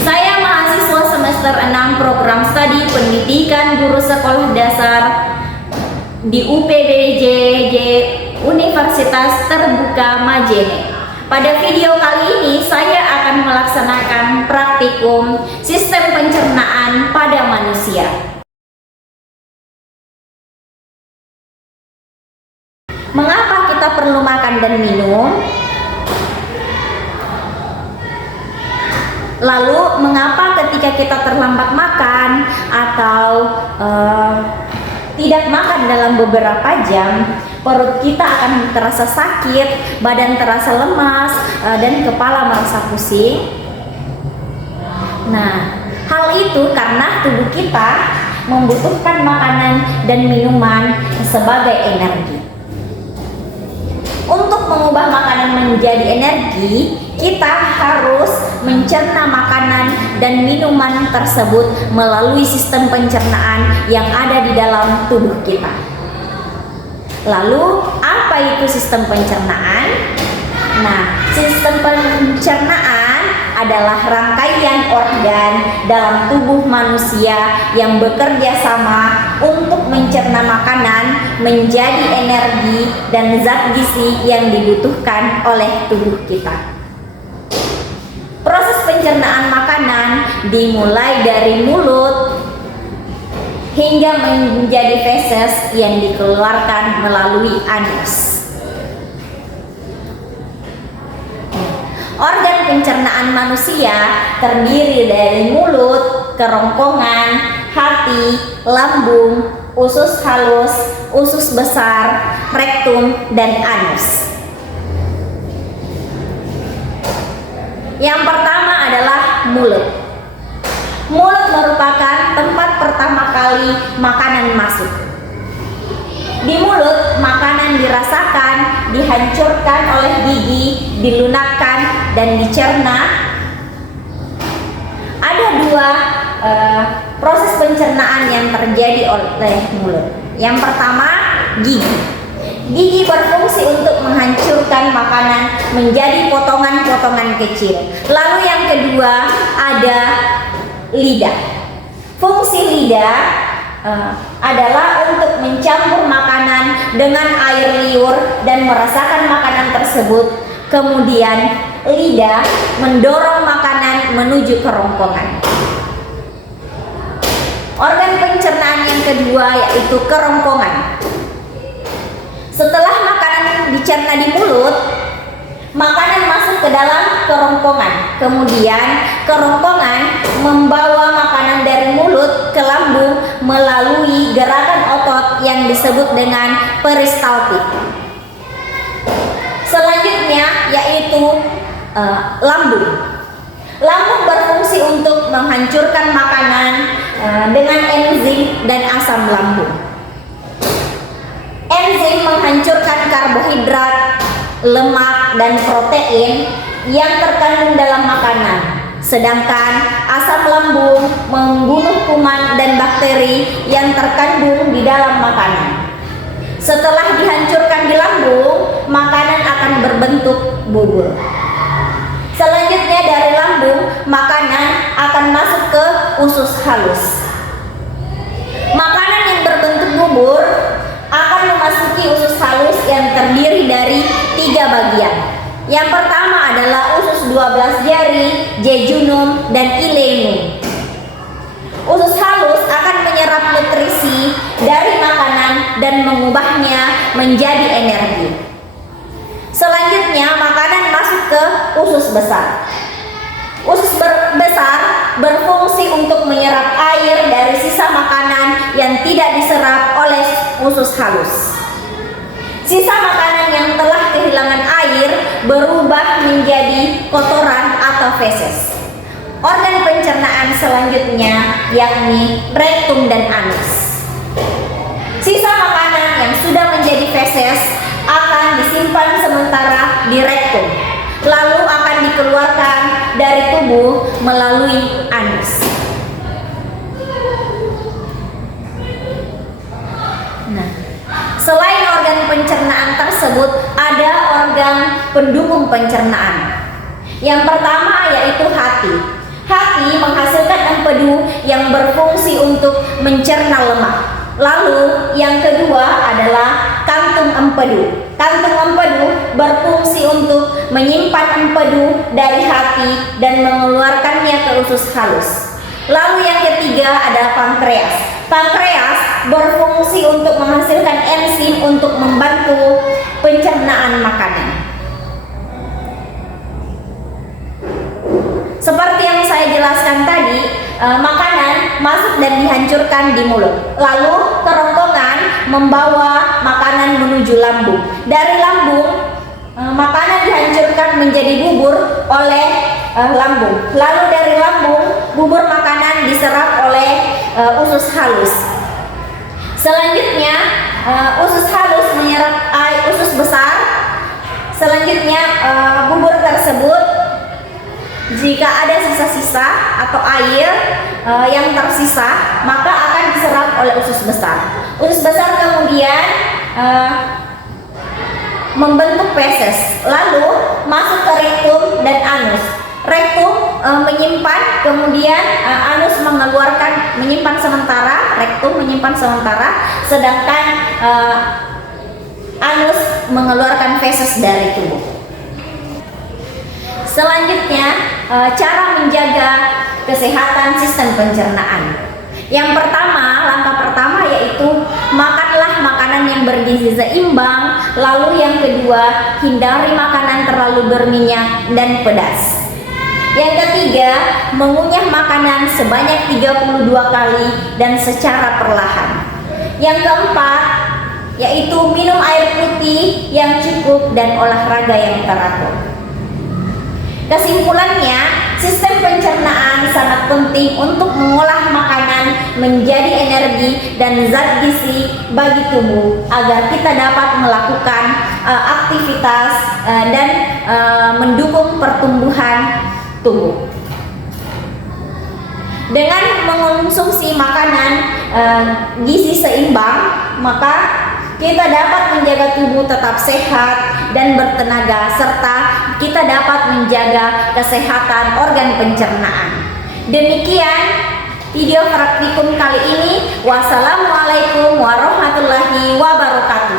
Saya mahasiswa semester 6 program studi pendidikan guru sekolah dasar di UPDJJ Universitas Terbuka Majene. Pada video kali ini saya akan melaksanakan praktikum sistem pencernaan pada manusia. Mengapa kita perlu makan dan minum? Lalu mengapa ketika kita terlambat makan atau tidak makan dalam beberapa jam, perut kita akan terasa sakit, badan terasa lemas, dan kepala merasa pusing? Nah, hal itu karena tubuh kita membutuhkan makanan dan minuman sebagai energi. Untuk mengubah makanan menjadi energi, kita harus mencerna makanan dan minuman tersebut melalui sistem pencernaan yang ada di dalam tubuh kita. Lalu, apa itu sistem pencernaan? Nah, sistem pencernaan adalah rangkaian organ dalam tubuh manusia yang bekerja sama untuk mencerna makanan menjadi energi dan zat gizi yang dibutuhkan oleh tubuh kita. Proses pencernaan makanan dimulai dari mulut hingga menjadi feses yang dikeluarkan melalui anus. Organ pencernaan manusia terdiri dari mulut, kerongkongan, hati, lambung, usus halus, usus besar, rektum, dan anus. Yang pertama adalah mulut. Mulut merupakan tempat pertama kali makanan masuk. Di mulut, makanan dirasakan, dihancurkan oleh gigi, dilunakkan, dan dicerna. Ada dua proses pencernaan yang terjadi oleh mulut. Yang pertama, gigi. Gigi berfungsi untuk menghancurkan makanan menjadi potongan-potongan kecil. Lalu yang kedua, ada lidah. Fungsi lidah adalah untuk mencampur makanan dengan air liur dan merasakan makanan tersebut. Kemudian lidah mendorong makanan menuju kerongkongan. Organ pencernaan yang kedua yaitu kerongkongan. Setelah makanan dicerna di mulut, makanan masuk ke dalam kerongkongan. Kemudian kerongkongan membawa makanan dari mulut ke lambung melalui gerakan otot yang disebut dengan peristaltik. Selanjutnya yaitu lambung. Lambung berfungsi untuk menghancurkan makanan dengan enzim dan asam lambung. Enzim menghancurkan karbohidrat, lemak, dan protein yang terkandung dalam makanan. Sedangkan asam lambung membunuh kuman dan bakteri yang terkandung di dalam makanan. Setelah dihancurkan di lambung, makanan akan berbentuk bubur. Selanjutnya dari lambung, makanan akan masuk ke usus halus. Makanan yang berbentuk bubur akan memasuki usus halus yang terdiri dari 3 bagian. Yang pertama adalah usus 12 jari, jejunum, dan ileum. Usus halus akan menyerap nutrisi dari makanan dan mengubahnya menjadi energi. Selanjutnya makanan masuk ke usus besar. Usus besar berfungsi untuk menyerap air dari sisa makanan yang tidak diserap oleh usus halus. Sisa makanan yang telah kehilangan air berubah menjadi kotoran atau feses. Organ pencernaan selanjutnya yakni rektum dan anus. Sisa makanan yang sudah menjadi feses akan disimpan sementara di rektum, lalu akan dikeluarkan dari tubuh melalui anus. Nah, selain organ pencernaan tersebut, ada organ pendukung pencernaan, Yang pertama yaitu hati. Hati menghasilkan empedu yang berfungsi untuk mencerna lemak. Lalu yang kedua adalah kantung empedu. Kantung empedu berfungsi untuk menyimpan empedu dari hati dan mengeluarkannya ke usus halus. Lalu yang ketiga ada pankreas. Pankreas berfungsi untuk menghasilkan enzim untuk membantu pencernaan makanan. Seperti yang saya jelaskan tadi, makanan masuk dan dihancurkan di mulut. Lalu kerongkongan membawa makanan menuju lambung. Dari lambung, makanan dihancurkan menjadi bubur oleh lambung. Lalu dari lambung, bubur makanan diserap oleh usus halus. Selanjutnya, usus halus menyerap usus besar. Selanjutnya, bubur tersebut jika ada sisa-sisa atau air yang tersisa, maka akan diserap oleh usus besar. Usus besar kemudian membentuk feses, lalu masuk ke rektum dan anus. Rektum menyimpan, kemudian anus menyimpan sementara, rektum menyimpan sementara, sedangkan anus mengeluarkan feses dari tubuh. Selanjutnya, cara menjaga kesehatan sistem pencernaan. Yang pertama, langkah pertama yaitu makanlah makanan yang bergizi seimbang. Lalu yang kedua, hindari makanan terlalu berminyak dan pedas. Yang ketiga, mengunyah makanan sebanyak 32 kali dan secara perlahan. Yang keempat, yaitu minum air putih yang cukup dan olahraga yang teratur. Kesimpulannya, sistem pencernaan sangat penting untuk mengolah makanan menjadi energi dan zat gizi bagi tubuh agar kita dapat melakukan aktivitas dan mendukung pertumbuhan tubuh. Dengan mengonsumsi makanan gizi seimbang, maka kita dapat menjaga tubuh tetap sehat dan bertenaga, serta kita dapat menjaga kesehatan organ pencernaan. Demikian video praktikum kali ini. Wassalamualaikum warahmatullahi wabarakatuh.